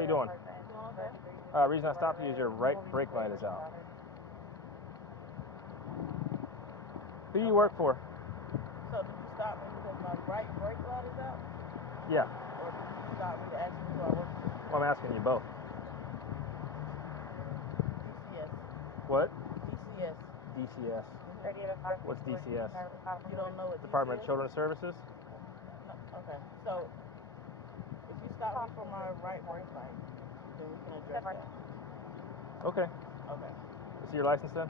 you doing? Doing okay? Reason I stopped you is your right brake light is out. Who do you work for? So did you stop me because my right brake light is out? Yeah. Or did you stop me to ask me who I work for? Well, I'm asking you both. DCS. What? DCS. DCS. What's DCS? You don't know what Department of DCS Children's Services? No. Okay. So if you stop me for my right brake light, then we can address that. Okay. Okay. See your license then?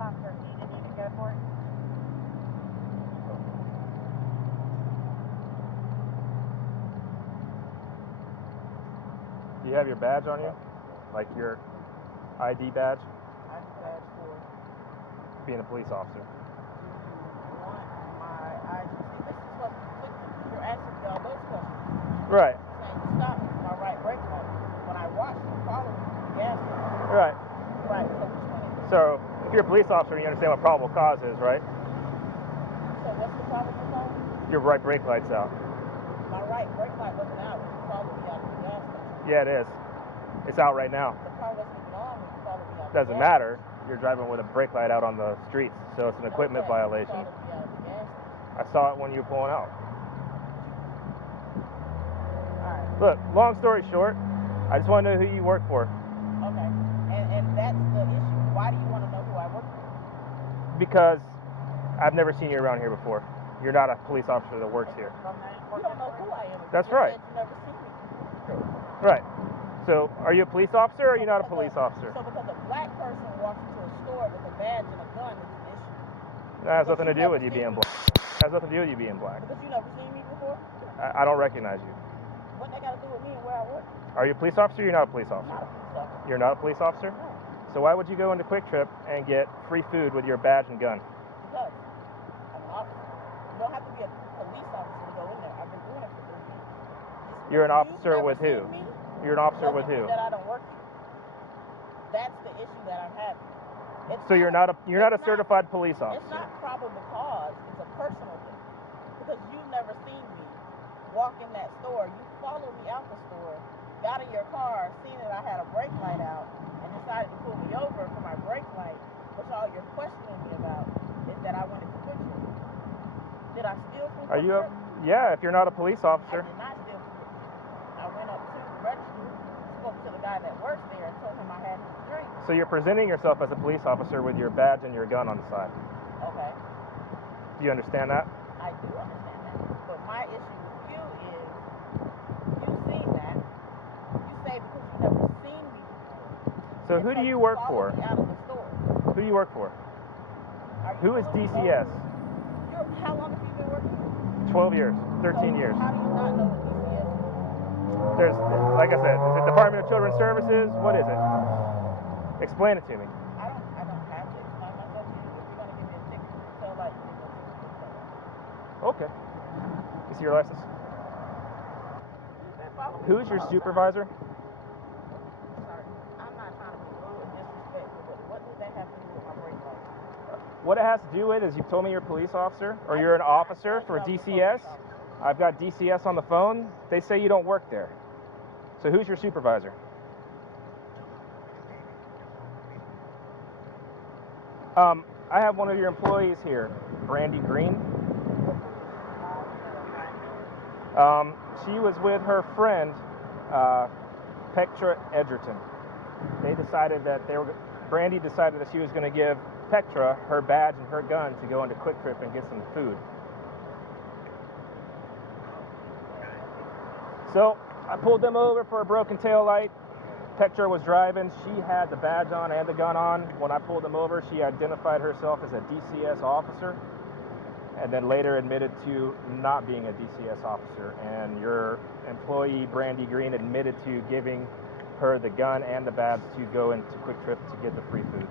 Officer, you didn't even go for it? Do you have your badge on you? Like your ID badge? ID badge for Being a police officer. want my ID. See, this is what's conflicting. You're asking me all those questions. Right. Saying you stopped me for my right brake light. When I watched you follow me to the gas station. Right. Right. So which one is it? So, if you're a police officer, you understand what probable cause is, right? So what's the problem with that? Your right brake light's out. My right brake light wasn't out when you followed me out of the gas station. Yeah, it is. It's out right now. The car wasn't even on when you followed me out of the Doesn't gas matter. You're driving with a brake light out on the streets, so it's an station. equipment Okay, violation. You followed me out of the gas station. I saw it when you were pulling out. Alright. Look, long story short, I just want to know who you work for. Okay. And that's the issue. Why do you want to know who I work for? Because I've never seen you around here before. You're not a police officer that works here. You don't know who I am. That's You right. said you never seen me. Right. So, are you a police officer or are you not a police officer? So because a black person walks into a store with a badge and a gun is an issue. That has Because nothing to you do never with you seen being me. black. That has nothing to do with you being black. Because you never seen me before? I don't recognize you. What that got to do with me and where I work? Are you a police officer or you're not a police I'm officer? not a police officer. You're not a police officer? No. So why would you go into Quick Trip and get free food with your badge and gun? Because I'm an officer. You don't have to be a police officer to go in there. I've been doing it for 3 years. Just You're an because officer you've with never who? seen me You're an officer with doesn't who? mean that I don't work here. That's the issue that I'm having. It's So you're not a it's certified police It's officer. not probable cause. It's a personal thing. Because you've never seen me walk in that store. You followed me out the store, got in your car, seen that I had a brake light out, and decided to pull me over for my brake light, which all you're questioning me about is that I went into Quick Trip. Did I steal from Are Quick you Trip? Yeah, if you're not a police I officer. did not steal from Quick Trip. I went up to the register, spoke to the guy that works there, and told him I had his drink. So you're presenting yourself as a police officer with your badge and your gun on the side. Okay. Do you understand that? I do understand that. But my issue with you is you've seen that. You say because you've never seen me before. So and who do you work followed for? me out of the store. Who do you work for? Are you Who is pulling me DCS? over? How long have you been working here? 12 years, 13 So years. How do you not know what DCS is? There's, like I said, is it Department of Children's Services? What is it? Explain it to me. I don't have to explain myself to you. If you're gonna give me a ticket for your tail light, you give me a ticket for your tail light. Okay. You see your license? Who's your supervisor? Sorry. I'm not trying to be rude or disrespectful, but what does that have to do with my brake light? What it has to do with is you've told me you're a police officer or you're an officer for DCS. I've got DCS on the phone. They say you don't work there. So who's your supervisor? I have one of your employees here, Brandy Green. She was with her friend, Petra Edgerton. Brandy decided that she was going to give Petra her badge and her gun to go into Quick Trip and get some food. So I pulled them over for a broken tail light. Petra was driving. She had the badge on and the gun on. When I pulled them over, she identified herself as a DCS officer and then later admitted to not being a DCS officer. And your employee, Brandy Green, admitted to giving her the gun and the badge to go into Quick Trip to get the free food.